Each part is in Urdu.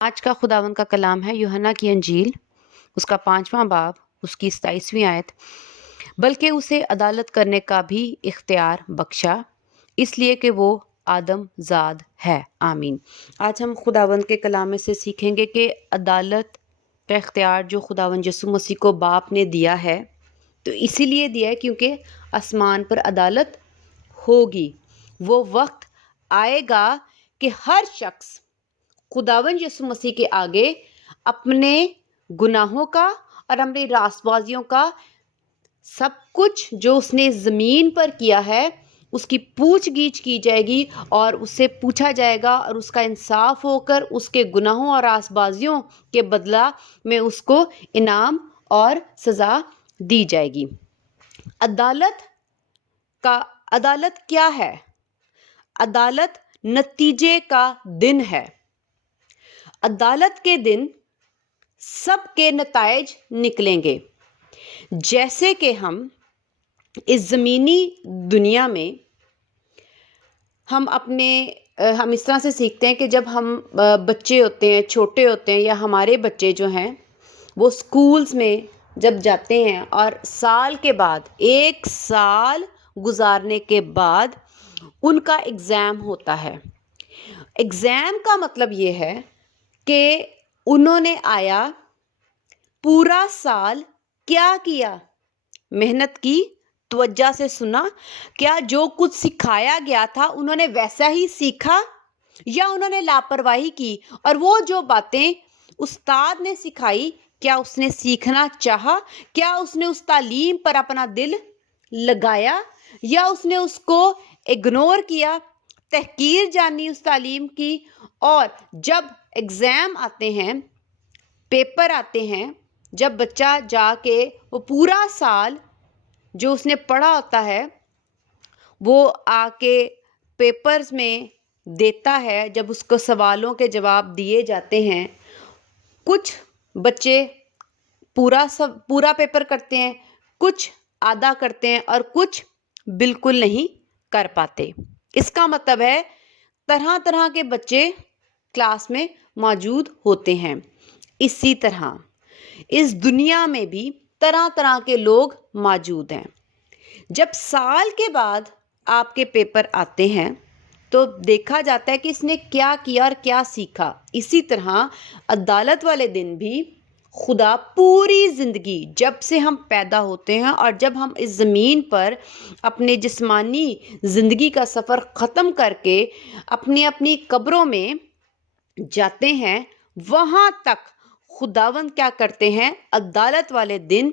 آج کا خداوند کا کلام ہے یوحنا کی انجیل، اس کا 5واں باب، اس کی 27ویں آیت۔ بلکہ اسے عدالت کرنے کا بھی اختیار بخشا، اس لیے کہ وہ آدم زاد ہے۔ آمین۔ آج ہم خداوند کے کلام میں سے سیکھیں گے کہ عدالت کا اختیار جو خداوند یسوع مسیح کو باپ نے دیا ہے، تو اسی لیے دیا ہے کیونکہ آسمان پر عدالت ہوگی۔ وہ وقت آئے گا کہ ہر شخص خداوند یسوع مسیح کے آگے اپنے گناہوں کا اور اپنی راست بازیوں کا سب کچھ جو اس نے زمین پر کیا ہے اس کی پوچھ گچھ کی جائے گی، اور اس سے پوچھا جائے گا، اور اس کا انصاف ہو کر اس کے گناہوں اور راست بازیوں کے بدلہ میں اس کو انعام اور سزا دی جائے گی۔ عدالت کیا ہے؟ عدالت نتیجے کا دن ہے۔ عدالت کے دن سب کے نتائج نکلیں گے۔ جیسے کہ ہم اس زمینی دنیا میں ہم اس طرح سے سیکھتے ہیں کہ جب ہم بچے ہوتے ہیں، چھوٹے ہوتے ہیں، یا ہمارے بچے جو ہیں وہ سکولز میں جب جاتے ہیں اور سال کے بعد، 1 سال گزارنے کے بعد ان کا ایگزام ہوتا ہے۔ ایگزام کا مطلب یہ ہے کہ انہوں نے آیا پورا سال کیا کیا، محنت کی، توجہ سے سنا، کیا جو کچھ سکھایا گیا تھا انہوں نے ویسا ہی سیکھا، یا انہوں نے لاپرواہی کی، اور وہ جو باتیں استاد نے سکھائی کیا اس نے سیکھنا چاہا، کیا اس نے اس تعلیم پر اپنا دل لگایا، یا اس نے اس کو اگنور کیا، تحقیر جانی اس تعلیم کی۔ اور جب ایگزام آتے ہیں، پیپر آتے ہیں، جب بچہ جا کے وہ پورا سال جو اس نے پڑھا ہوتا ہے وہ آ کے پیپرز میں دیتا ہے، جب اس کو سوالوں کے جواب دیے جاتے ہیں، کچھ بچے پورا پیپر کرتے ہیں، کچھ آدھا کرتے ہیں، اور کچھ بالکل نہیں کر پاتے۔ اس کا مطلب ہے طرح طرح کے بچے کلاس میں موجود ہوتے ہیں۔ اسی طرح اس دنیا میں بھی طرح طرح کے لوگ موجود ہیں۔ جب سال کے بعد آپ کے پیپر آتے ہیں تو دیکھا جاتا ہے کہ اس نے کیا کیا اور کیا سیکھا۔ اسی طرح عدالت والے دن بھی خدا پوری زندگی، جب سے ہم پیدا ہوتے ہیں اور جب ہم اس زمین پر اپنے جسمانی زندگی کا سفر ختم کر کے اپنی اپنی قبروں میں جاتے ہیں، وہاں تک خداوند کیا کرتے ہیں؟ عدالت والے دن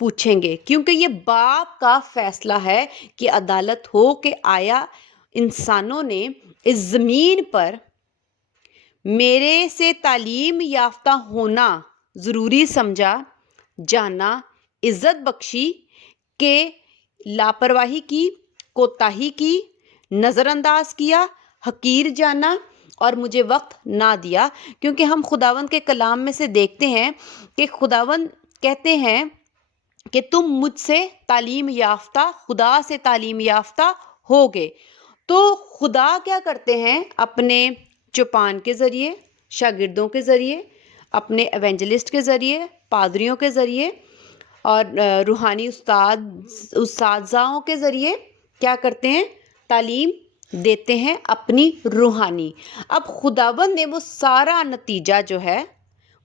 پوچھیں گے، کیونکہ یہ باپ کا فیصلہ ہے کہ عدالت ہو کہ آیا انسانوں نے اس زمین پر میرے سے تعلیم یافتہ ہونا ضروری سمجھا، جانا، عزت بخشی، کہ لاپرواہی کی، کوتاہی کی، نظر انداز کیا، حقیر جانا اور مجھے وقت نہ دیا۔ کیونکہ ہم خداوند کے کلام میں سے دیکھتے ہیں کہ خداوند کہتے ہیں کہ تم مجھ سے تعلیم یافتہ، خدا سے تعلیم یافتہ ہوگے۔ تو خدا کیا کرتے ہیں؟ اپنے چوپان کے ذریعے، شاگردوں کے ذریعے، اپنے ایونجلسٹ کے ذریعے، پادریوں کے ذریعے اور روحانی اساتذہوں کے ذریعے کیا کرتے ہیں؟ تعلیم دیتے ہیں اپنی روحانی۔ اب خداوند نے وہ سارا نتیجہ جو ہے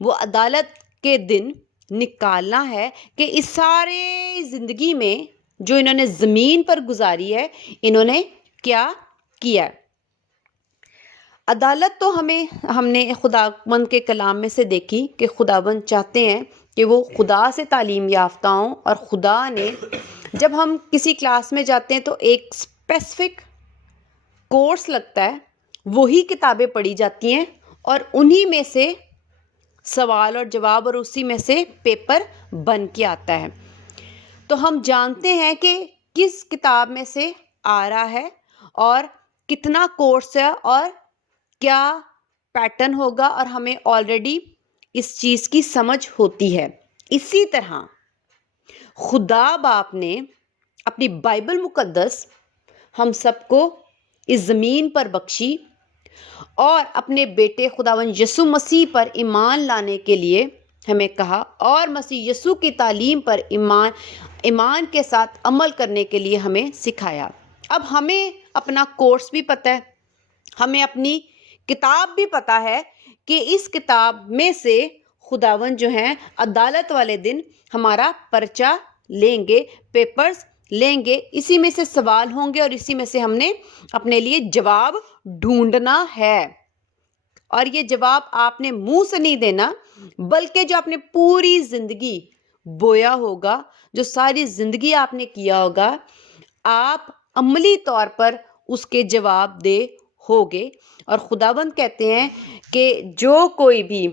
وہ عدالت کے دن نکالنا ہے کہ اس سارے زندگی میں جو انہوں نے زمین پر گزاری ہے انہوں نے کیا کیا ہے۔ عدالت تو ہم نے خداوند کے کلام میں سے دیکھی کہ خداوند چاہتے ہیں کہ وہ خدا سے تعلیم یافتہ ہوں، اور خدا نے جب ہم کسی کلاس میں جاتے ہیں تو ایک اسپیسیفک کورس لگتا ہے، وہی کتابیں پڑھی جاتی ہیں، اور انہی میں سے سوال اور جواب، اور اسی میں سے پیپر بن کے آتا ہے۔ تو ہم جانتے ہیں کہ کس کتاب میں سے آ رہا ہے اور کتنا کورس ہے اور کیا پیٹرن ہوگا، اور ہمیں آلریڈی اس چیز کی سمجھ ہوتی ہے۔ اسی طرح خدا باپ نے اپنی بائبل مقدس ہم سب کو اس زمین پر بخشی، اور اپنے بیٹے خداوند یسوع مسیح پر ایمان لانے کے لیے ہمیں کہا، اور مسیح یسوع کی تعلیم پر ایمان کے ساتھ عمل کرنے کے لیے ہمیں سکھایا۔ اب ہمیں اپنا کورس بھی پتہ ہے، ہمیں اپنی کتاب بھی پتہ ہے کہ اس کتاب میں سے خداوند جو ہیں عدالت والے دن ہمارا پرچہ لیں گے، پیپرز لیں گے، اسی میں سے سوال ہوں گے اور اسی میں سے ہم نے اپنے لیے جواب ڈھونڈنا ہے۔ اور یہ جواب آپ نے منہ سے نہیں دینا، بلکہ جو آپ نے پوری زندگی بویا ہوگا، جو ساری زندگی آپ نے کیا ہوگا، آپ عملی طور پر اس کے جواب دے ہوگے۔ اور خداوند کہتے ہیں کہ جو کوئی بھی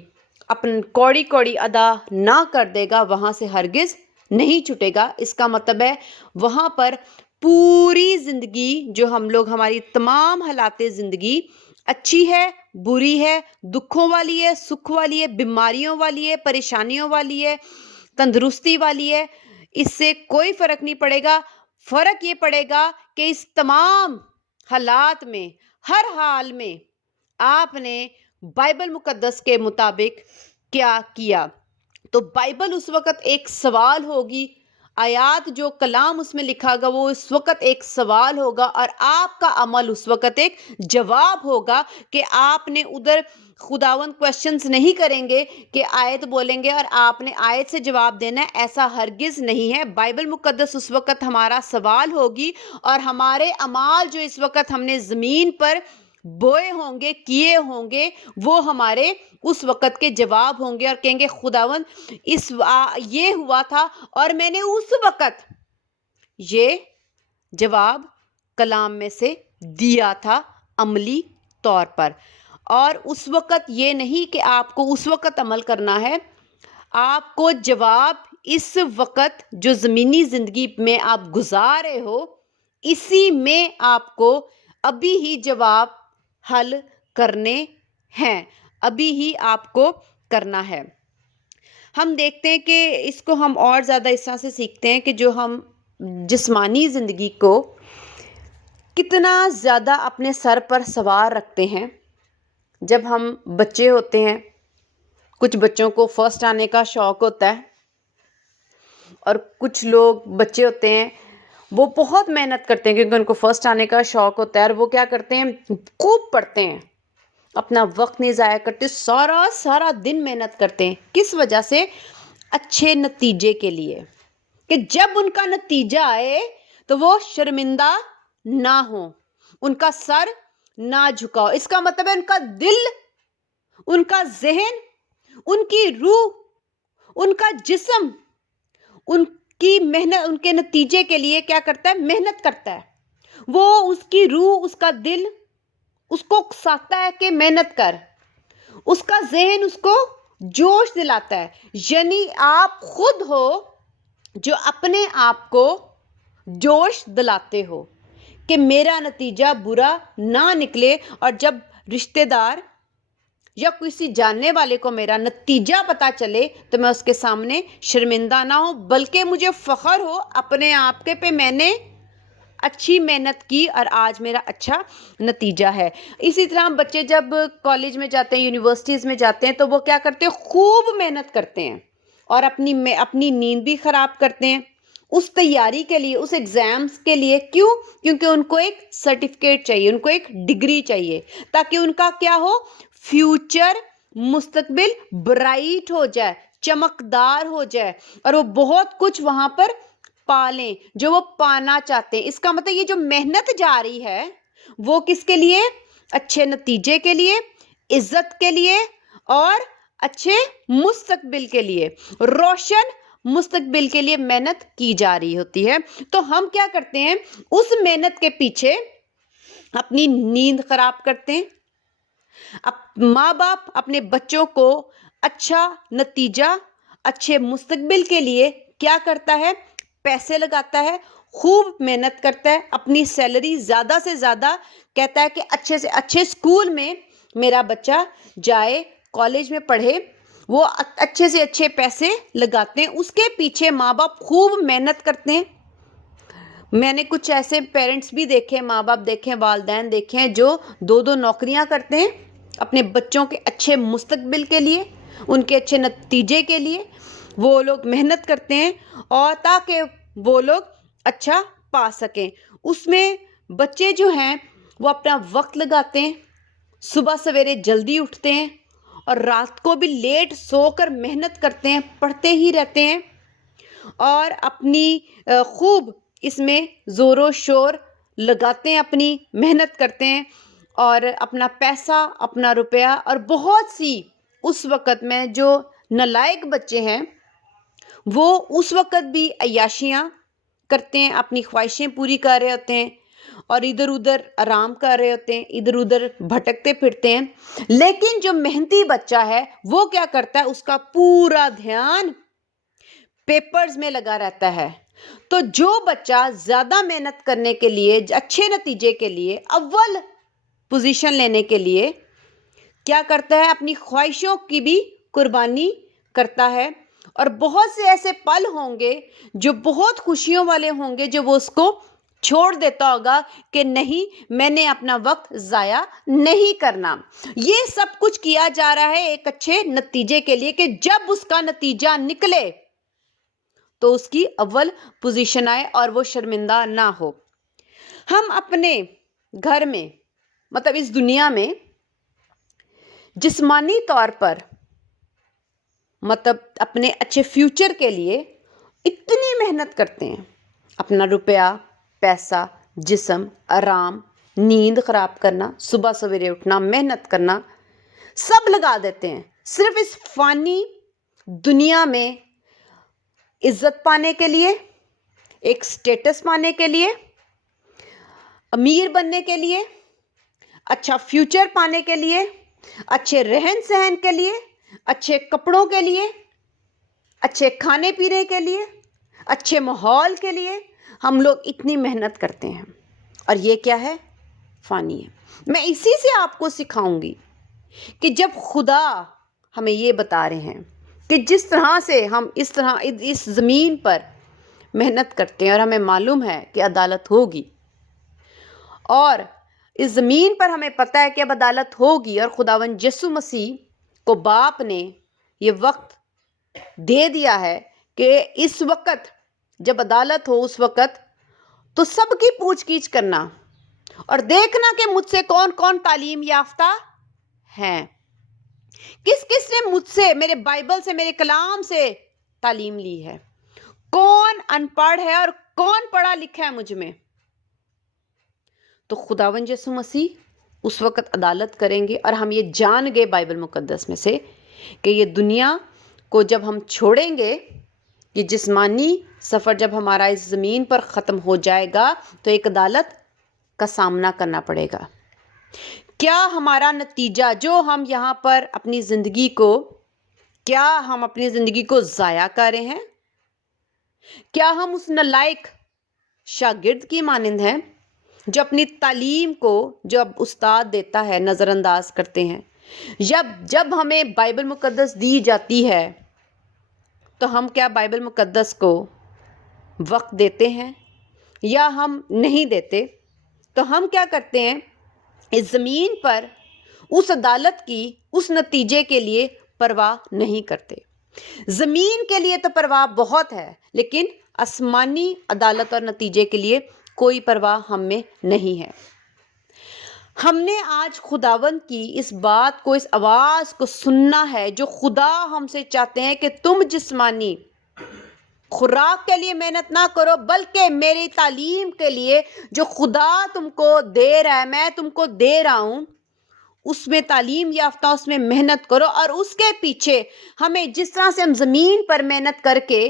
اپن کوڑی کوڑی ادا نہ کر دے گا وہاں سے ہرگز نہیں چھٹے گا۔ اس کا مطلب ہے وہاں پر پوری زندگی جو ہم لوگ، ہماری تمام حالات زندگی اچھی ہے، بری ہے، دکھوں والی ہے، سکھ والی ہے، بیماریوں والی ہے، پریشانیوں والی ہے، تندرستی والی ہے، اس سے کوئی فرق نہیں پڑے گا۔ فرق یہ پڑے گا کہ اس تمام حالات میں، ہر حال میں آپ نے بائبل مقدس کے مطابق کیا کیا۔ تو بائبل اس وقت ایک سوال ہوگی، آیات جو کلام اس میں لکھا گا وہ اس وقت ایک سوال ہوگا، اور آپ کا عمل اس وقت ایک جواب ہوگا کہ آپ نے ادھر خداوند کوشچنز نہیں کریں گے کہ آیت بولیں گے اور آپ نے آیت سے جواب دینا ہے، ایسا ہرگز نہیں ہے۔ بائبل مقدس اس وقت ہمارا سوال ہوگی، اور ہمارے اعمال جو اس وقت ہم نے زمین پر بوئے ہوں گے، کیے ہوں گے، وہ ہمارے اس وقت کے جواب ہوں گے، اور کہیں گے خداوند یہ ہوا تھا اور میں نے اس وقت یہ جواب کلام میں سے دیا تھا عملی طور پر۔ اور اس وقت یہ نہیں کہ آپ کو اس وقت عمل کرنا ہے، آپ کو جواب اس وقت جو زمینی زندگی میں آپ گزار رہے ہو، اسی میں آپ کو ابھی ہی جواب حل کرنے ہیں، ابھی ہی آپ کو کرنا ہے۔ ہم دیکھتے ہیں کہ اس کو ہم اور زیادہ اس طرح سے سیکھتے ہیں کہ جو ہم جسمانی زندگی کو کتنا زیادہ اپنے سر پر سوار رکھتے ہیں۔ جب ہم بچے ہوتے ہیں، کچھ بچوں کو فرسٹ آنے کا شوق ہوتا ہے، اور کچھ لوگ بچے ہوتے ہیں وہ بہت محنت کرتے ہیں کیونکہ ان کو فرسٹ آنے کا شوق ہوتا ہے، اور وہ کیا کرتے ہیں، خوب پڑھتے ہیں، اپنا وقت نہیں ضائع کرتے، سارا دن محنت کرتے ہیں۔ کس وجہ سے؟ اچھے نتیجے کے لیے، کہ جب ان کا نتیجہ آئے تو وہ شرمندہ نہ ہو، ان کا سر نہ جھکاؤ۔ اس کا مطلب ہے ان کا دل، ان کا ذہن، ان کی روح، ان کا جسم، ان کی محنت، ان کے نتیجے کے لیے کیا کرتا ہے؟ محنت کرتا ہے۔ وہ اس کی روح، اس کا دل اس کو اکساتا ہے کہ محنت کر، اس کا ذہن اس کو جوش دلاتا ہے۔ یعنی آپ خود ہو جو اپنے آپ کو جوش دلاتے ہو کہ میرا نتیجہ برا نہ نکلے، اور جب رشتہ دار یا کسی جاننے والے کو میرا نتیجہ پتا چلے تو میں اس کے سامنے شرمندہ نہ ہوں، بلکہ مجھے فخر ہو اپنے آپ کے پہ، میں نے اچھی محنت کی اور آج میرا اچھا نتیجہ ہے۔ اسی طرح بچے جب کالج میں جاتے ہیں، یونیورسٹیز میں جاتے ہیں، تو وہ کیا کرتے ہیں؟ خوب محنت کرتے ہیں اور اپنی نیند بھی خراب کرتے ہیں اس تیاری کے لیے، اس ایگزامز کے لیے۔ کیوں؟ کیونکہ ان کو ایک سرٹیفکیٹ چاہیے، ان کو ایک ڈگری چاہیے، تاکہ ان کا کیا ہو؟ فیوچر، مستقبل برائٹ ہو جائے، چمکدار ہو جائے، اور وہ بہت کچھ وہاں پر پالیں جو وہ پانا چاہتے ہیں۔ اس کا مطلب یہ جو محنت جا رہی ہے وہ کس کے لیے؟ اچھے نتیجے کے لیے، عزت کے لیے، اور اچھے مستقبل کے لیے، روشن مستقبل کے لیے محنت کی جا رہی ہوتی ہے۔ تو ہم کیا کرتے ہیں؟ اس محنت کے پیچھے اپنی نیند خراب کرتے ہیں۔ ماں باپ اپنے بچوں کو اچھا نتیجہ، اچھے مستقبل کے لیے کیا کرتا ہے؟ پیسے لگاتا ہے، خوب محنت کرتا ہے، اپنی سیلری زیادہ سے زیادہ کہتا ہے کہ اچھے سے اچھے اسکول میں میرا بچہ جائے، کالج میں پڑھے، وہ اچھے سے اچھے پیسے لگاتے ہیں۔ اس کے پیچھے ماں باپ خوب محنت کرتے ہیں، میں نے کچھ ایسے پیرنٹس بھی دیکھے، ماں باپ دیکھے، والدین دیکھے ہیں جو 2 نوکریاں کرتے ہیں اپنے بچوں کے اچھے مستقبل کے لیے، ان کے اچھے نتیجے کے لیے وہ لوگ محنت کرتے ہیں، اور تاکہ وہ لوگ اچھا پا سکیں۔ اس میں بچے جو ہیں وہ اپنا وقت لگاتے ہیں، صبح سویرے جلدی اٹھتے ہیں اور رات کو بھی لیٹ سو کر محنت کرتے ہیں، پڑھتے ہی رہتے ہیں اور اپنی خوب اس میں زور و شور لگاتے ہیں، اپنی محنت کرتے ہیں اور اپنا پیسہ، اپنا روپیہ، اور بہت سی اس وقت میں جو نالائق بچے ہیں وہ اس وقت بھی عیاشیاں کرتے ہیں، اپنی خواہشیں پوری کر رہے ہوتے ہیں اور ادھر ادھر آرام کر رہے ہوتے ہیں، ادھر ادھر بھٹکتے پھرتے ہیں۔ لیکن جو محنتی بچہ ہے وہ کیا کرتا ہے؟ اس کا پورا دھیان پیپرز میں لگا رہتا ہے۔ تو جو بچہ زیادہ محنت کرنے کے لیے، اچھے نتیجے کے لیے، اول پوزیشن لینے کے لیے کیا کرتا ہے؟ اپنی خواہشوں کی بھی قربانی کرتا ہے، اور بہت سے ایسے پل ہوں گے جو بہت خوشیوں والے ہوں گے جو وہ اس کو چھوڑ دیتا ہوگا کہ نہیں، میں نے اپنا وقت ضائع نہیں کرنا۔ یہ سب کچھ کیا جا رہا ہے ایک اچھے نتیجے کے لیے کہ جب اس کا نتیجہ نکلے تو اس کی اول پوزیشن آئے اور وہ شرمندہ نہ ہو۔ ہم اپنے گھر میں، مطلب اس دنیا میں، جسمانی طور پر مطلب اپنے اچھے فیوچر کے لیے اتنی محنت کرتے ہیں، اپنا روپیہ، پیسہ، جسم، آرام، نیند خراب کرنا، صبح سویرے اٹھنا، محنت کرنا، سب لگا دیتے ہیں صرف اس فانی دنیا میں عزت پانے کے لیے، ایک سٹیٹس پانے کے لیے، امیر بننے کے لیے، اچھا فیوچر پانے کے لیے، اچھے رہن سہن کے لیے، اچھے کپڑوں کے لیے، اچھے کھانے پینے کے لیے، اچھے ماحول کے لیے ہم لوگ اتنی محنت کرتے ہیں، اور یہ کیا ہے؟ فانی ہے۔ میں اسی سے آپ کو سکھاؤں گی کہ جب خدا ہمیں یہ بتا رہے ہیں کہ جس طرح سے ہم اس طرح اس زمین پر محنت کرتے ہیں اور ہمیں معلوم ہے کہ عدالت ہوگی، اور اس زمین پر ہمیں پتہ ہے کہ اب عدالت ہوگی، اور خداوند یسوع مسیح کو باپ نے یہ وقت دے دیا ہے کہ اس وقت جب عدالت ہو اس وقت تو سب کی پوچھ گچھ کرنا اور دیکھنا کہ مجھ سے کون کون تعلیم یافتہ ہیں، کس کس نے مجھ سے، میرے بائبل سے، میرے کلام سے تعلیم لی ہے، کون ان پڑھ ہے اور کون پڑھا لکھا ہے مجھ میں۔ تو خداوند یسوع مسیح اس وقت عدالت کریں گے، اور ہم یہ جان گے بائبل مقدس میں سے کہ یہ دنیا کو جب ہم چھوڑیں گے، یہ جسمانی سفر جب ہمارا اس زمین پر ختم ہو جائے گا تو ایک عدالت کا سامنا کرنا پڑے گا۔ کیا ہمارا نتیجہ جو ہم یہاں پر اپنی زندگی کو، کیا ہم اپنی زندگی کو ضائع کر رہے ہیں؟ کیا ہم اس نالائق شاگرد کی مانند ہیں جو اپنی تعلیم کو جو اب استاد دیتا ہے نظر انداز کرتے ہیں؟ جب ہمیں بائبل مقدس دی جاتی ہے تو ہم کیا بائبل مقدس کو وقت دیتے ہیں یا ہم نہیں دیتے؟ تو ہم کیا کرتے ہیں؟ اس زمین پر اس عدالت کی، اس نتیجے کے لیے پرواہ نہیں کرتے۔ زمین کے لیے تو پرواہ بہت ہے، لیکن آسمانی عدالت اور نتیجے کے لیے کوئی پرواہ ہم میں نہیں ہے۔ ہم نے آج خداوند کی اس بات کو، اس آواز کو سننا ہے جو خدا ہم سے چاہتے ہیں کہ تم جسمانی خوراک کے لیے محنت نہ کرو، بلکہ میری تعلیم کے لیے جو خدا تم کو دے رہا ہے، میں تم کو دے رہا ہوں، اس میں تعلیم یافتہ، اس میں محنت کرو۔ اور اس کے پیچھے ہمیں جس طرح سے ہم زمین پر محنت کر کے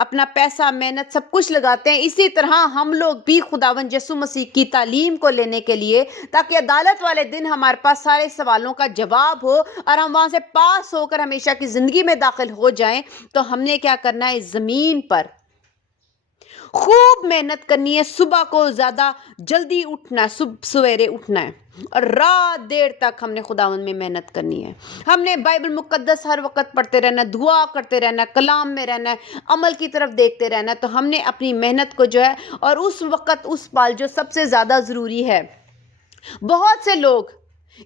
اپنا پیسہ، محنت، سب کچھ لگاتے ہیں، اسی طرح ہم لوگ بھی خداوند یسوع مسیح کی تعلیم کو لینے کے لیے، تاکہ عدالت والے دن ہمارے پاس سارے سوالوں کا جواب ہو اور ہم وہاں سے پاس ہو کر ہمیشہ کی زندگی میں داخل ہو جائیں، تو ہم نے کیا کرنا ہے؟ اس زمین پر خوب محنت کرنی ہے, صبح کو زیادہ جلدی اٹھنا ہے, سویرے اٹھنا ہے, اور رات دیر تک ہم نے خداوند میں محنت کرنی ہے. ہم نے بائبل مقدس ہر وقت پڑھتے رہنا, دعا کرتے رہنا, کلام میں رہنا ہے, عمل کی طرف دیکھتے رہنا ہے. تو ہم نے اپنی محنت کو جو ہے, اور اس وقت اس پال جو سب سے زیادہ ضروری ہے, بہت سے لوگ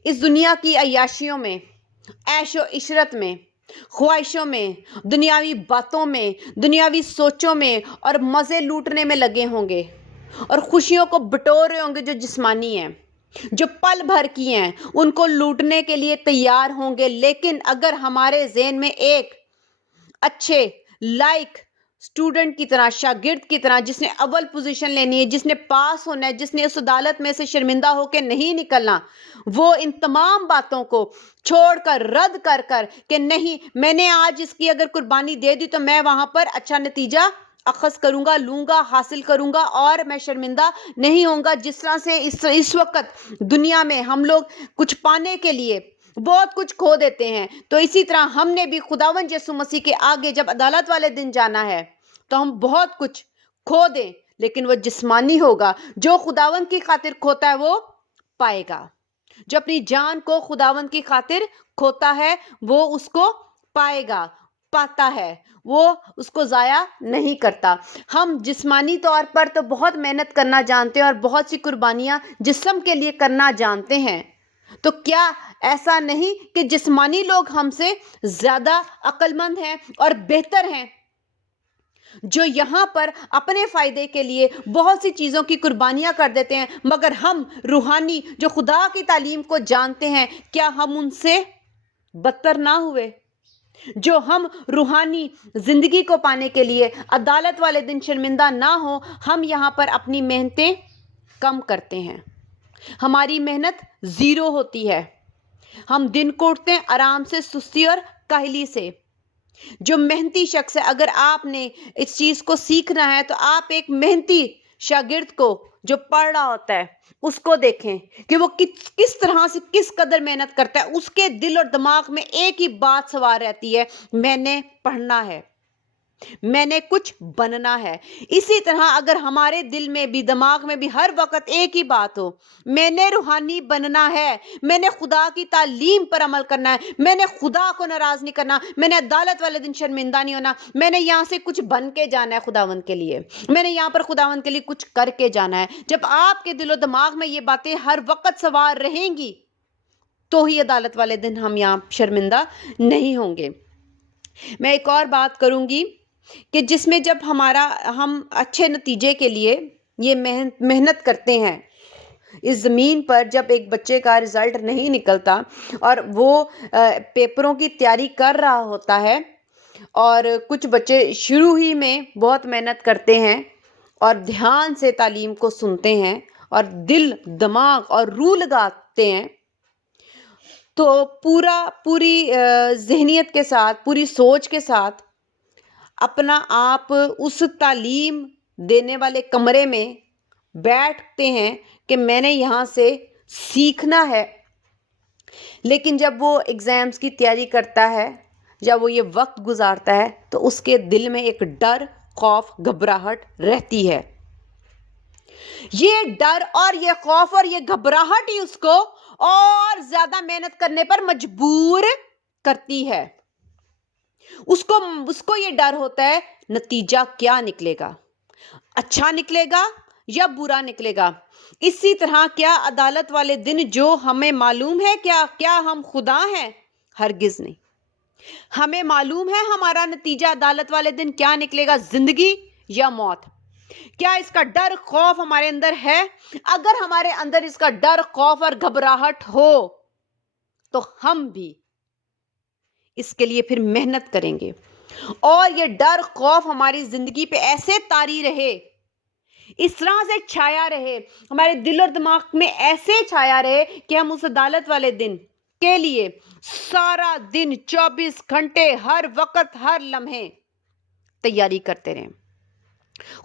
اس دنیا کی عیاشیوں میں, عیش و عشرت میں, خواہشوں میں, دنیاوی باتوں میں, دنیاوی سوچوں میں اور مزے لوٹنے میں لگے ہوں گے, اور خوشیوں کو بٹور رہے ہوں گے جو جسمانی ہیں, جو پل بھر کی ہیں, ان کو لوٹنے کے لیے تیار ہوں گے. لیکن اگر ہمارے ذہن میں ایک اچھے لائق اسٹوڈنٹ کی طرح, شاگرد کی طرح, جس نے اول پوزیشن لینی ہے, جس نے پاس ہونا ہے, جس نے اس عدالت میں سے شرمندہ ہو کے نہیں نکلنا, وہ ان تمام باتوں کو چھوڑ کر, رد کر کر کہ نہیں, میں نے آج اس کی اگر قربانی دے دی تو میں وہاں پر اچھا نتیجہ اخذ کروں گا, لوں گا, حاصل کروں گا, اور میں شرمندہ نہیں ہوں گا. جس طرح سے اس وقت دنیا میں ہم لوگ کچھ پانے کے لیے بہت کچھ کھو دیتے ہیں, تو اسی طرح ہم نے بھی خداوند یسوع مسیح کے آگے جب عدالت والے دن جانا ہے تو ہم بہت کچھ کھو دیں, لیکن وہ جسمانی ہوگا. جو خداوند کی خاطر کھوتا ہے وہ پائے گا. جو اپنی جان کو خداوند کی خاطر کھوتا ہے وہ اس کو پائے گا, پاتا ہے, وہ اس کو ضائع نہیں کرتا. ہم جسمانی طور پر تو بہت محنت کرنا جانتے ہیں اور بہت سی قربانیاں جسم کے لیے کرنا جانتے ہیں, تو کیا ایسا نہیں کہ جسمانی لوگ ہم سے زیادہ عقل مند ہیں اور بہتر ہیں, جو یہاں پر اپنے فائدے کے لیے بہت سی چیزوں کی قربانیاں کر دیتے ہیں, مگر ہم روحانی جو خدا کی تعلیم کو جانتے ہیں, کیا ہم ان سے بدتر نہ ہوئے؟ جو ہم روحانی زندگی کو پانے کے لیے عدالت والے دن شرمندہ نہ ہو, ہم یہاں پر اپنی محنتیں کم کرتے ہیں, ہماری محنت زیرو ہوتی ہے. ہم دن کو اٹھتے ہیں آرام سے, سستی اور کاہلی سے. جو محنتی شخص ہے, اگر آپ نے اس چیز کو سیکھنا ہے تو آپ ایک محنتی شاگرد کو جو پڑھ رہا ہوتا ہے اس کو دیکھیں کہ وہ کس طرح سے کس قدر محنت کرتا ہے. اس کے دل اور دماغ میں ایک ہی بات سوار رہتی ہے, میں نے پڑھنا ہے, میں نے کچھ بننا ہے. اسی طرح اگر ہمارے دل میں بھی, دماغ میں بھی ہر وقت ایک ہی بات ہو, میں نے روحانی بننا ہے, میں نے خدا کی تعلیم پر عمل کرنا ہے, میں نے خدا کو ناراض نہیں کرنا, میں نے عدالت والے دن شرمندہ نہیں ہونا, میں نے یہاں سے کچھ بن کے جانا ہے خداوند کے لیے, میں نے یہاں پر خداوند کے لیے کچھ کر کے جانا ہے. جب آپ کے دل و دماغ میں یہ باتیں ہر وقت سوار رہیں گی تو ہی عدالت والے دن ہم یہاں شرمندہ نہیں ہوں گے. میں ایک اور بات کروں گی کہ جس میں جب ہم اچھے نتیجے کے لیے یہ محنت کرتے ہیں, اس زمین پر جب ایک بچے کا رزلٹ نہیں نکلتا اور وہ پیپروں کی تیاری کر رہا ہوتا ہے, اور کچھ بچے شروع ہی میں بہت محنت کرتے ہیں اور دھیان سے تعلیم کو سنتے ہیں اور دل, دماغ اور روح لگاتے ہیں, تو پوری ذہنیت کے ساتھ, پوری سوچ کے ساتھ اپنا آپ اس تعلیم دینے والے کمرے میں بیٹھتے ہیں کہ میں نے یہاں سے سیکھنا ہے. لیکن جب وہ ایگزامز کی تیاری کرتا ہے, جب وہ یہ وقت گزارتا ہے, تو اس کے دل میں ایک ڈر, خوف, گھبراہٹ رہتی ہے. یہ ڈر اور یہ خوف اور یہ گھبراہٹ ہی اس کو اور زیادہ محنت کرنے پر مجبور کرتی ہے. اس کو یہ ڈر ہوتا ہے نتیجہ کیا نکلے گا, اچھا نکلے گا یا برا نکلے گا. اسی طرح کیا عدالت والے دن جو ہمیں معلوم ہے کیا ہم خدا ہیں؟ ہرگز نہیں. ہمیں معلوم ہے ہمارا نتیجہ عدالت والے دن کیا نکلے گا, زندگی یا موت. کیا اس کا ڈر, خوف ہمارے اندر ہے؟ اگر ہمارے اندر اس کا ڈر, خوف اور گھبراہٹ ہو تو ہم بھی اس کے لیے پھر محنت کریں گے, اور یہ ڈر, خوف ہماری زندگی پہ ایسے طاری رہے, اس طرح سے چھایا رہے, ہمارے دل اور دماغ میں ایسے چھایا رہے کہ ہم اس عدالت والے دن کے لیے سارا دن 24 گھنٹے ہر وقت ہر لمحے تیاری کرتے رہیں,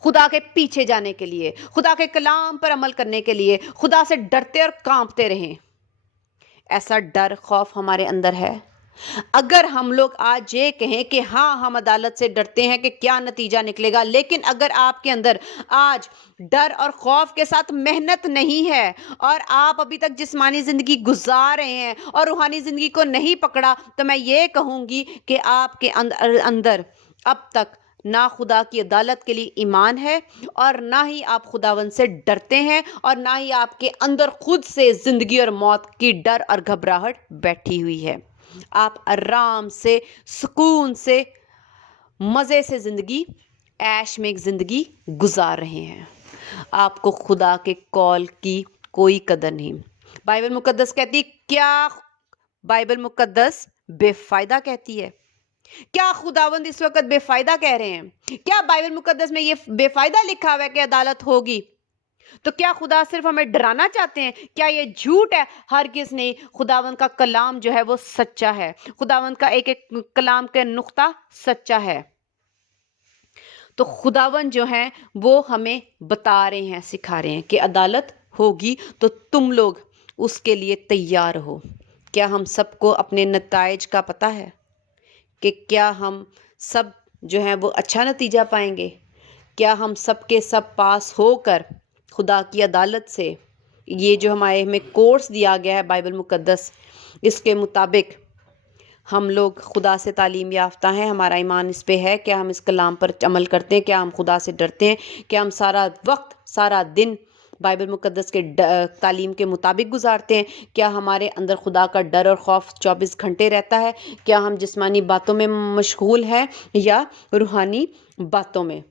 خدا کے پیچھے جانے کے لیے, خدا کے کلام پر عمل کرنے کے لیے, خدا سے ڈرتے اور کانپتے رہیں. ایسا ڈر, خوف ہمارے اندر ہے؟ اگر ہم لوگ آج یہ کہیں کہ ہاں ہم عدالت سے ڈرتے ہیں کہ کیا نتیجہ نکلے گا، لیکن اگر آپ کے اندر آج ڈر اور خوف کے ساتھ محنت نہیں ہے اور آپ ابھی تک جسمانی زندگی گزار رہے ہیں اور روحانی زندگی کو نہیں پکڑا، تو میں یہ کہوں گی کہ آپ کے اندر اب تک نہ خدا کی عدالت کے لیے ایمان ہے، اور نہ ہی آپ خداوند سے ڈرتے ہیں، اور نہ ہی آپ کے اندر خود سے زندگی اور موت کی ڈر اور گھبراہٹ بیٹھی ہوئی ہے۔ آپ آرام سے، سکون سے، مزے سے زندگی، عیش میں ایک زندگی گزار رہے ہیں۔ آپ کو خدا کے کال کی کوئی قدر نہیں۔ بائبل مقدس کہتی کیا بائبل مقدس بے فائدہ کہتی ہے؟ کیا خداوند اس وقت بے فائدہ کہہ رہے ہیں؟ کیا بائبل مقدس میں یہ بے فائدہ لکھا ہوا ہے کہ عدالت ہوگی؟ تو کیا خدا صرف ہمیں ڈرانا چاہتے ہیں؟ کیا یہ جھوٹ ہے؟ ہرگز نہیں۔ خداوند کا کلام جو ہے وہ سچا ہے، خداوند کا ایک ایک کلام کا نقطہ سچا ہے۔ تو خداوند جو ہے وہ ہمیں بتا رہے ہیں، سکھا رہے ہیں کہ عدالت ہوگی تو تم لوگ اس کے لیے تیار ہو۔ کیا ہم سب کو اپنے نتائج کا پتہ ہے کہ کیا ہم سب جو ہیں وہ اچھا نتیجہ پائیں گے؟ کیا ہم سب کے سب پاس ہو کر خدا کی عدالت سے، یہ جو ہمیں کورس دیا گیا ہے بائبل مقدس، اس کے مطابق ہم لوگ خدا سے تعلیم یافتہ ہیں، ہمارا ایمان اس پہ ہے، کیا ہم اس کلام پر عمل کرتے ہیں، کیا ہم خدا سے ڈرتے ہیں، کیا ہم سارا وقت، سارا دن بائبل مقدس کے تعلیم کے مطابق گزارتے ہیں، کیا ہمارے اندر خدا کا ڈر اور خوف 24 گھنٹے رہتا ہے، کیا ہم جسمانی باتوں میں مشغول ہیں یا روحانی باتوں میں۔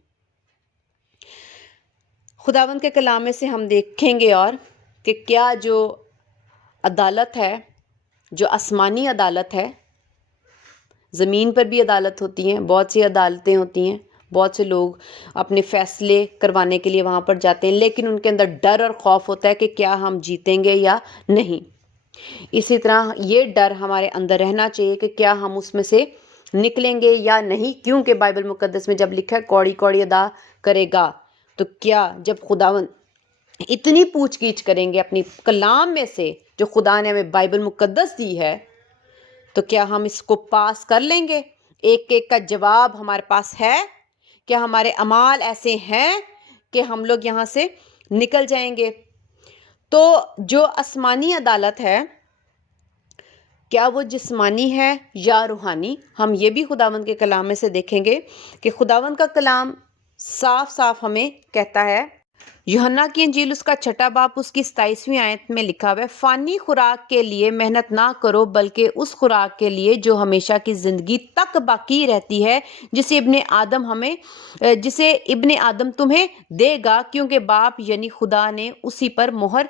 خداوند کے کلام میں سے ہم دیکھیں گے اور کہ کیا جو عدالت ہے، جو آسمانی عدالت ہے، زمین پر بھی عدالت ہوتی ہیں، بہت سی عدالتیں ہوتی ہیں، بہت سے لوگ اپنے فیصلے کروانے کے لیے وہاں پر جاتے ہیں، لیکن ان کے اندر ڈر اور خوف ہوتا ہے کہ کیا ہم جیتیں گے یا نہیں۔ اسی طرح یہ ڈر ہمارے اندر رہنا چاہیے کہ کیا ہم اس میں سے نکلیں گے یا نہیں، کیونکہ بائبل مقدس میں جب لکھا ہے کوڑی کوڑی ادا کرے گا، تو کیا جب خداوند اتنی پوچھ گچھ کریں گے اپنی کلام میں سے جو خدا نے ہمیں بائبل مقدس دی ہے، تو کیا ہم اس کو پاس کر لیں گے؟ ایک ایک کا جواب ہمارے پاس ہے؟ کیا ہمارے اعمال ایسے ہیں کہ ہم لوگ یہاں سے نکل جائیں گے؟ تو جو آسمانی عدالت ہے، کیا وہ جسمانی ہے یا روحانی؟ ہم یہ بھی خداوند کے کلام میں سے دیکھیں گے کہ خداوند کا کلام صاف صاف ہمیں کہتا ہے، یوحنا کی انجیل اس کا 6 باب اس کی 27ویں آیت میں لکھا ہوا ہے، فانی خوراک کے لیے محنت نہ کرو بلکہ اس خوراک کے لیے جو ہمیشہ کی زندگی تک باقی رہتی ہے، جسے ابن آدم تمہیں دے گا، کیونکہ باپ یعنی خدا نے اسی پر مہر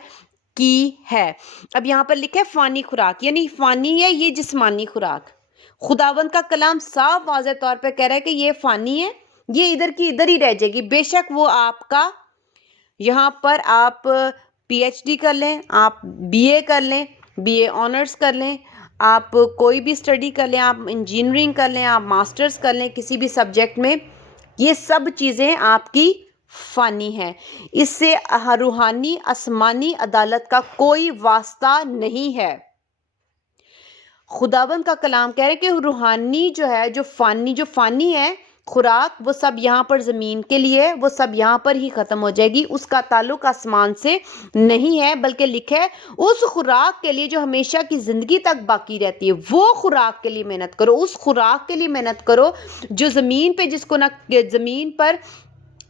کی ہے۔ اب یہاں پر لکھا ہے فانی خوراک، یعنی فانی ہے یہ جسمانی خوراک۔ خداوند کا کلام صاف واضح طور پہ کہہ رہا ہے کہ یہ فانی ہے، یہ ادھر کی ادھر ہی رہ جائے گی۔ بے شک وہ آپ کا یہاں پر آپ پی ایچ ڈی کر لیں، آپ بی اے کر لیں، بی اے آنرز کر لیں، آپ کوئی بھی اسٹڈی کر لیں، آپ انجینئرنگ کر لیں، آپ ماسٹرز کر لیں کسی بھی سبجیکٹ میں، یہ سب چیزیں آپ کی فانی ہیں۔ اس سے روحانی آسمانی عدالت کا کوئی واسطہ نہیں ہے۔ خداوند کا کلام کہہ رہے کہ روحانی جو ہے، جو فانی ہے خوراک، وہ سب یہاں پر زمین کے لیے، وہ سب یہاں پر ہی ختم ہو جائے گی، اس کا تعلق آسمان سے نہیں ہے، بلکہ لکھے اس خوراک کے لیے جو ہمیشہ کی زندگی تک باقی رہتی ہے، وہ خوراک کے لیے محنت کرو، اس خوراک کے لیے محنت کرو جو زمین پہ، جس کو نہ زمین پر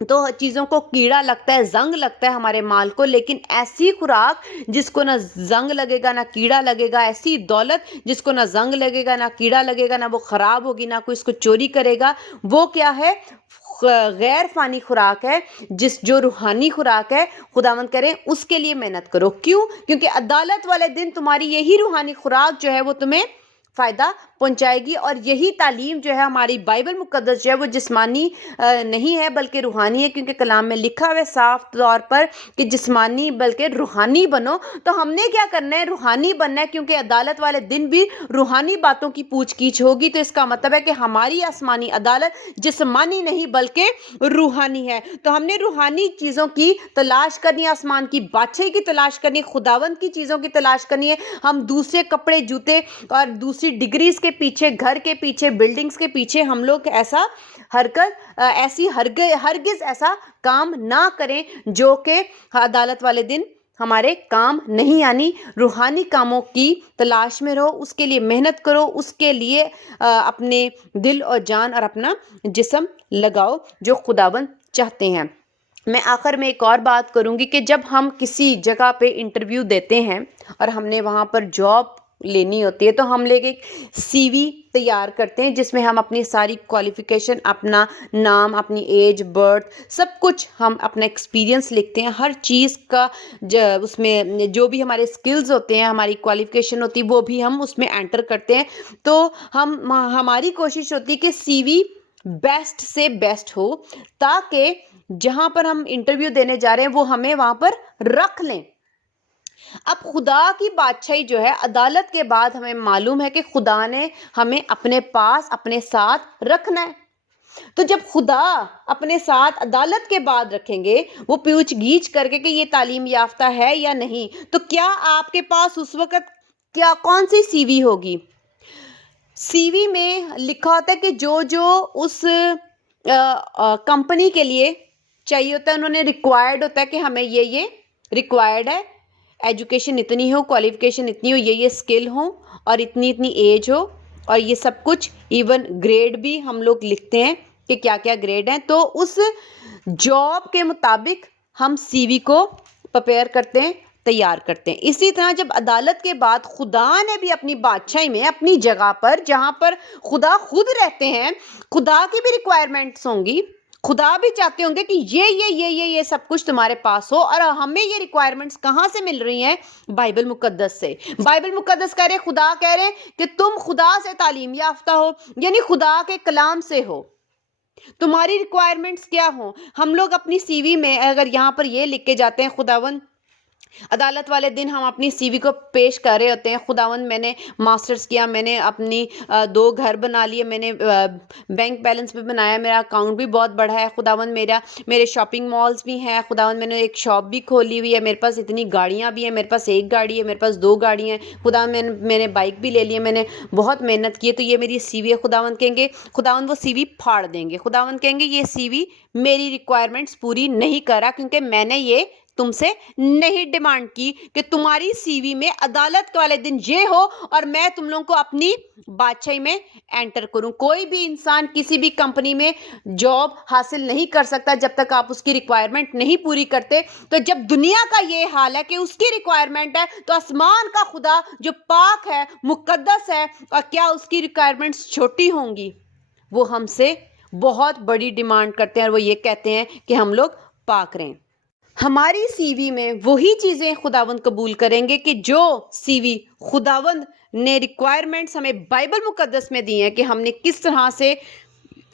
تو چیزوں کو کیڑا لگتا ہے، زنگ لگتا ہے ہمارے مال کو، لیکن ایسی خوراک جس کو نہ زنگ لگے گا نہ کیڑا لگے گا، ایسی دولت جس کو نہ زنگ لگے گا نہ کیڑا لگے گا، نہ وہ خراب ہوگی، نہ کوئی اس کو چوری کرے گا، وہ کیا ہے؟ غیر فانی خوراک ہے، جو روحانی خوراک ہے۔ خداوند کرے اس کے لیے محنت کرو۔ کیوں؟ کیونکہ عدالت والے دن تمہاری یہی روحانی خوراک جو ہے وہ تمہیں فائدہ پہنچائے گی، اور یہی تعلیم جو ہے ہماری بائبل مقدس جو ہے وہ جسمانی نہیں ہے بلکہ روحانی ہے، کیونکہ کلام میں لکھا ہوا ہے صاف طور پر کہ جسمانی بلکہ روحانی بنو۔ تو ہم نے کیا کرنا ہے؟ روحانی بننا ہے، کیونکہ عدالت والے دن بھی روحانی باتوں کی پوچھ گچھ ہوگی، تو اس کا مطلب ہے کہ ہماری آسمانی عدالت جسمانی نہیں بلکہ روحانی ہے۔ تو ہم نے روحانی چیزوں کی تلاش کرنی ہے، آسمان کی بادشاہی کی تلاش کرنی ہے، خداوند کی چیزوں کی تلاش کرنی ہے۔ ہم دوسرے کپڑے، جوتے اور دوسری ڈگریز کے پیچھے, گھر کے پیچھے, بلڈنگز کے پیچھے ہم لوگ ہرگز ایسا کام نہ کریں جو کہ عدالت والے دن ہمارے کام نہیں آنی. روحانی کاموں کی تلاش میں رہو, اس کے لیے محنت کرو, اس کے لیے اپنے دل اور جان اور اپنا جسم لگاؤ جو خداوند چاہتے ہیں. میں آخر میں ایک اور بات کروں گی کہ جب ہم کسی جگہ پہ انٹرویو دیتے ہیں اور ہم نے وہاں پر جاب لینی ہوتی ہے تو ہم لوگ ایک سی وی تیار کرتے ہیں جس میں ہم اپنی ساری کوالیفیکیشن, اپنا نام, اپنی ایج, برتھ, سب کچھ ہم اپنا ایکسپیرینس لکھتے ہیں. ہر چیز کا اس میں جو بھی ہمارے اسکلز ہوتے ہیں, ہماری کوالیفیکیشن ہوتی ہے, وہ بھی ہم اس میں انٹر کرتے ہیں. تو ہماری کوشش ہوتی ہے کہ سی وی بیسٹ سے بیسٹ ہو تاکہ جہاں پر ہم انٹرویو دینے جا رہے ہیں وہ ہمیں وہاں پر رکھ لیں. اب خدا کی بادشاہی جو ہے, عدالت کے بعد ہمیں معلوم ہے کہ خدا نے ہمیں اپنے پاس, اپنے ساتھ رکھنا ہے. تو جب خدا اپنے ساتھ عدالت کے بعد رکھیں گے, وہ پوچھ گیچھ کر کے کہ یہ تعلیم یافتہ ہے یا نہیں, تو کیا آپ کے پاس اس وقت کون سی سی وی ہوگی؟ سی وی میں لکھا ہوتا ہے کہ جو اس کمپنی کے لیے چاہیے ہوتا ہے, انہوں نے ریکوائرڈ ہوتا ہے کہ ہمیں یہ ریکوائرڈ ہے, ایجوکیشن اتنی ہو, کوالیفیکیشن اتنی ہو, یہ اسکل ہوں اور اتنی ایج ہو, اور یہ سب کچھ. ایون گریڈ بھی ہم لوگ لکھتے ہیں کہ کیا کیا گریڈ ہیں. تو اس جاب کے مطابق ہم سی وی کو پریپیئر کرتے ہیں, تیار کرتے ہیں. اسی طرح جب عدالت کے بعد خدا نے بھی اپنی بادشاہی میں, اپنی جگہ پر جہاں پر خدا خود رہتے ہیں, خدا کی بھی ریکوائرمنٹس ہوں گی. خدا بھی چاہتے ہوں گے کہ یہ سب کچھ تمہارے پاس ہو, اور ہمیں یہ ریکوائرمنٹس کہاں سے مل رہی ہیں؟ بائبل مقدس سے. بائبل مقدس کہہ رہے, خدا کہہ رہے کہ تم خدا سے تعلیم یافتہ ہو, یعنی خدا کے کلام سے ہو. تمہاری ریکوائرمنٹس کیا ہوں؟ ہم لوگ اپنی سی وی میں اگر یہاں پر یہ لکھ کے جاتے ہیں, خداوند عدالت والے دن ہم اپنی سی وی کو پیش کر رہے ہوتے ہیں, خداوند میں نے ماسٹرز کیا, میں نے اپنی 2 گھر بنا لیے, میں نے بینک بیلنس بھی بنایا, میرا اکاؤنٹ بھی بہت بڑا ہے, خداوند میرے شاپنگ مالز بھی ہیں, خداوند میں نے ایک شاپ بھی کھولی ہوئی ہے, میرے پاس اتنی گاڑیاں بھی ہیں, میرے پاس 1 گاڑی ہے, میرے پاس 2 گاڑیاں ہیں, خداوند میں نے بائک بھی لے لی ہے, میں نے بہت محنت کی ہے, تو یہ میری سی وی ہے. خداوند کہیں گے, خداوند وہ سی وی پھاڑ دیں گے. خداوند کہیں گے یہ سی وی میری ریکوائرمنٹس پوری نہیں کرا, کیونکہ میں نے یہ تم سے نہیں ڈیمانڈ کی کہ تمہاری سی وی میں عدالت والے دن یہ ہو اور میں تم لوگوں کو اپنی بادشاہی میں انٹر کروں. کوئی بھی انسان کسی بھی کمپنی میں جاب حاصل نہیں کر سکتا جب تک آپ اس کی ریکوائرمنٹ نہیں پوری کرتے. تو جب دنیا کا یہ حال ہے کہ اس کی ریکوائرمنٹ ہے, تو آسمان کا خدا جو پاک ہے, مقدس ہے, اور کیا اس کی ریکوائرمنٹس چھوٹی ہوں گی؟ وہ ہم سے بہت بڑی ڈیمانڈ کرتے ہیں, اور وہ یہ کہتے ہیں کہ ہم لوگ پاک رہیں. ہماری سی وی میں وہی چیزیں خداوند قبول کریں گے کہ جو سی وی خداوند نے ریکوائرمنٹس ہمیں بائبل مقدس میں دی ہیں کہ ہم نے کس طرح سے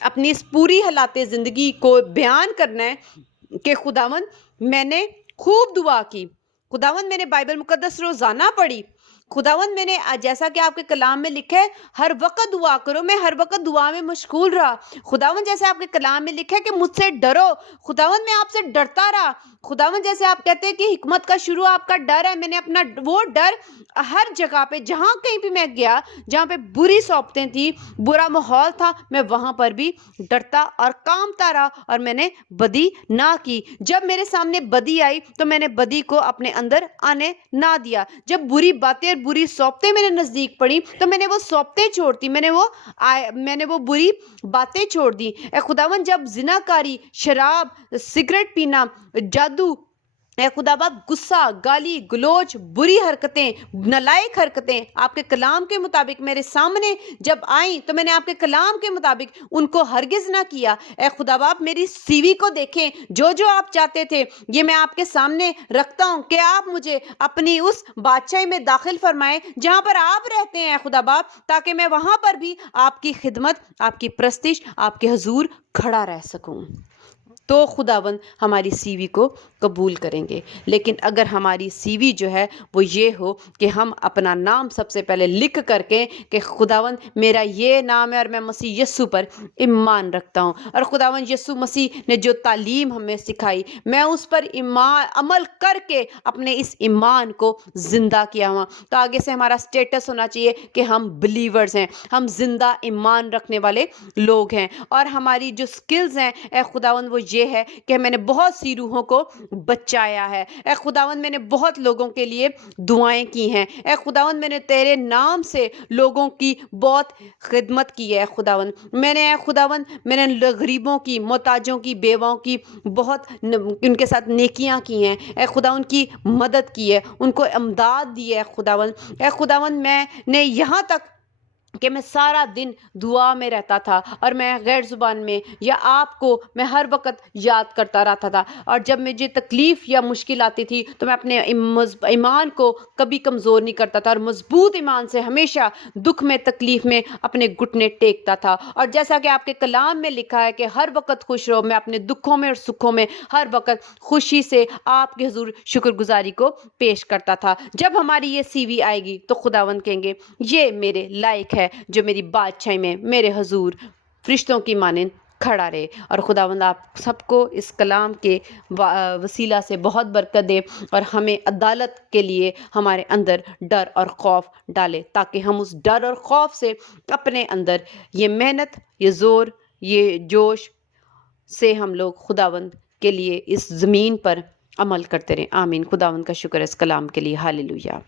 اپنی اس پوری حالات زندگی کو بیان کرنا ہے. کہ خداوند میں نے خوب دعا کی, خداوند میں نے بائبل مقدس روزانہ پڑھی, خداوند میں نے جیسا کہ آپ کے کلام میں لکھا ہے ہر وقت دعا کرو, میں ہر وقت دعا میں مشغول رہا. خداوند جیسے آپ کے کلام میں لکھا ہے کہ مجھ سے ڈرو, خداوند میں آپ سے ڈرتا رہا. خداوند جیسے آپ کہتے ہیں کہ حکمت کا شروع آپ کا ڈر ہے, میں نے اپنا وہ ڈر ہر جگہ پہ جہاں کہیں بھی میں گیا, جہاں پہ بری صحبتیں تھی, برا ماحول تھا, میں وہاں پر بھی ڈرتا اور کامتا رہا, اور میں نے بدی نہ کی. جب میرے سامنے بدی آئی تو میں نے بدی کو اپنے اندر آنے نہ دیا. جب بری باتیں اور بری صحبتیں میرے نزدیک پڑی تو میں نے وہ صحبتیں چھوڑ دی, میں نے وہ بری باتیں چھوڑ دی. اے خداوند جب زناکاری, شراب, سگریٹ پینا, جادو, اے خدا باپ غصہ, گالی گلوچ, بری حرکتیں, نالائق حرکتیں آپ کے کلام کے مطابق میرے سامنے جب آئیں تو میں نے آپ کے کلام کے مطابق ان کو ہرگز نہ کیا. اے خدا باپ میری سی وی کو دیکھیں, جو آپ چاہتے تھے یہ میں آپ کے سامنے رکھتا ہوں کہ آپ مجھے اپنی اس بادشاہی میں داخل فرمائیں جہاں پر آپ رہتے ہیں خدا باپ, تاکہ میں وہاں پر بھی آپ کی خدمت, آپ کی پرستش, آپ کے حضور کھڑا رہ سکوں. تو خداوند ہماری سی وی کو قبول کریں گے۔ لیکن اگر ہماری سی وی جو ہے وہ یہ ہو کہ ہم اپنا نام سب سے پہلے لکھ کر کے کہ خداوند میرا یہ نام ہے اور میں مسیح یسوع پر ایمان رکھتا ہوں، اور خداوند یسوع مسیح نے جو تعلیم ہمیں سکھائی میں اس پر ایمان عمل کر کے اپنے اس ایمان کو زندہ کیا ہوا، تو آگے سے ہمارا سٹیٹس ہونا چاہیے کہ ہم بلیورز ہیں، ہم زندہ ایمان رکھنے والے لوگ ہیں۔ اور ہماری جو سکلز ہیں اے خداوند وہ یہ ہے کہ میں نے بہت سی روحوں کو بچایا ہے، اے خداوند میں نے بہت لوگوں کے لیے دعائیں کی ہیں، اے خداوند میں نے تیرے نام سے لوگوں کی بہت خدمت کی ہے، خداوند میں نے، اے خداوند میں نے غریبوں کی، محتاجوں کی، بیواؤں کی بہت ان کے ساتھ نیکیاں کی ہیں، اے خداوند کی مدد کی ہے، ان کو امداد دی ہے خداوند، اے خداوند میں نے یہاں تک کہ میں سارا دن دعا میں رہتا تھا اور میں غیر زبان میں یا آپ کو میں ہر وقت یاد کرتا رہتا تھا، اور جب مجھے تکلیف یا مشکل آتی تھی تو میں اپنے ایمان کو کبھی کمزور نہیں کرتا تھا اور مضبوط ایمان سے ہمیشہ دکھ میں تکلیف میں اپنے گھٹنے ٹیکتا تھا، اور جیسا کہ آپ کے کلام میں لکھا ہے کہ ہر وقت خوش رہو، میں اپنے دکھوں میں اور سکھوں میں ہر وقت خوشی سے آپ کے حضور شکر گزاری کو پیش کرتا تھا۔ جب ہماری یہ سی وی آئے گی تو خداوند کہیں گے یہ میرے لائق ہے جو میری بادشاہی میں میرے حضور فرشتوں کی مانند کھڑا رہے۔ اور خداوند آپ سب کو اس کلام کے وسیلہ سے بہت برکت دے اور ہمیں عدالت کے لیے ہمارے اندر ڈر اور خوف ڈالے، تاکہ ہم اس ڈر اور خوف سے اپنے اندر یہ محنت، یہ زور، یہ جوش سے ہم لوگ خداوند کے لیے اس زمین پر عمل کرتے رہیں۔ آمین۔ خداوند کا شکر ہے اس کلام کے لیے۔ ہاللیلویہ۔